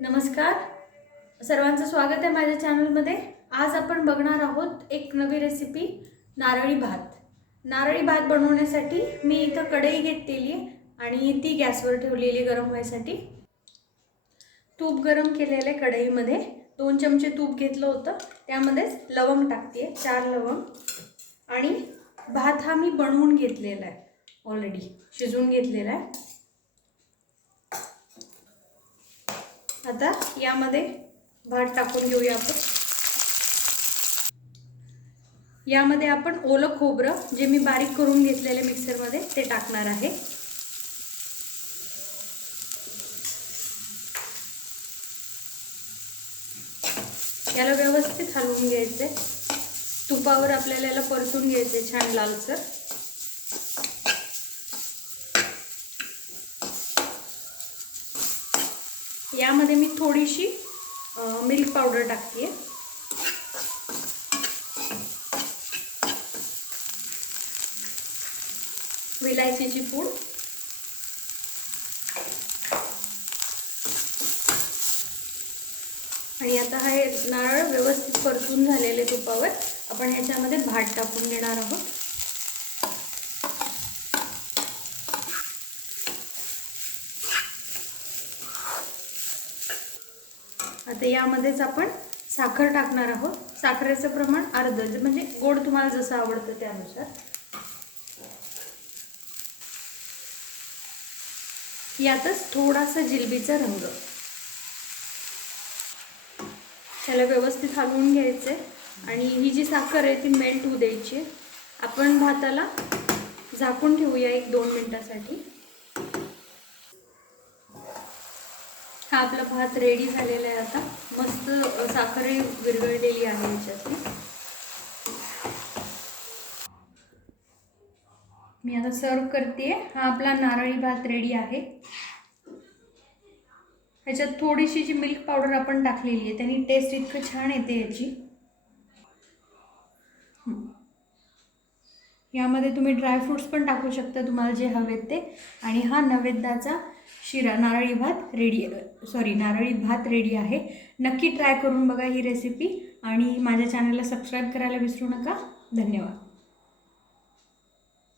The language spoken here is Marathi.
नमस्कार. सर्वांचं स्वागत आहे माझ्या चॅनलमध्ये. आज आपण बघणार आहोत एक नवी रेसिपी नारळी भात. नारळी भात बनवण्यासाठी मी इथं कढई घेतलेली आहे आणि ती गॅसवर ठेवलेली गरम व्हायसाठी. तूप गरम केलेलं आहे कढईमध्ये. दोन चमचे तूप घेतलं होतं. त्यामध्येच लवंग टाकते चार लवंग. आणि भात हा मी बनवून घेतलेला आहे. ऑलरेडी शिजवून घेतलेला आहे. आता यामध्ये भात टाकून घेऊया आपण. यामध्ये आपण ओलं खोबरं जे मी बारीक करून घेतलेले मिक्सरमध्ये ते टाकणार आहे. याला व्यवस्थित हलवून घ्यायचे. तुपावर आपल्याला याला परतून घ्यायचे छान लालसर. यामध्ये मी थोडीशी मिल्क पावडर टाकते विलायचीची पूड. आणि आता हे नारळ व्यवस्थित परतून झालेले तुपावर आपण ह्याच्यामध्ये भात टाकून देणार आहोत. आता यामध्येच आपण साखर टाकणार आहोत. साखरेचं प्रमाण अर्ध म्हणजे गोड तुम्हाला जसं आवडतं त्यानुसार. यातच थोडासा जिलबीचा रंग. त्याला व्यवस्थित हलवून घ्यायचे. आणि ही जी साखर आहे ती मेल्ट होऊ द्यायची. आपण भाताला झाकून ठेवूया एक दोन मिनटासाठी. हा आपला भात रेडी झालेला आहे आता. मस्त साखरही विरघळलेली आहे याच्यातली. मी आता सर्व करते हा आपला नारळी भात रेडी आहे. ह्याच्यात थोडीशी जी मिल्क पावडर आपण टाकलेली आहे त्यांनी टेस्ट इतकं छान येते याची. यामध्ये तुम्ही ड्रायफ्रूट्स पण टाकू शकता तुम्हाला जे हवेत ते. आणि हा नैवेद्याचा शिरा नारळी भात रेडी सॉरी नारळी भात रेडी आहे. नक्की ट्राय करून बघा ही रेसिपी आणि माझ्या चॅनलला सबस्क्राईब करायला विसरू नका. धन्यवाद.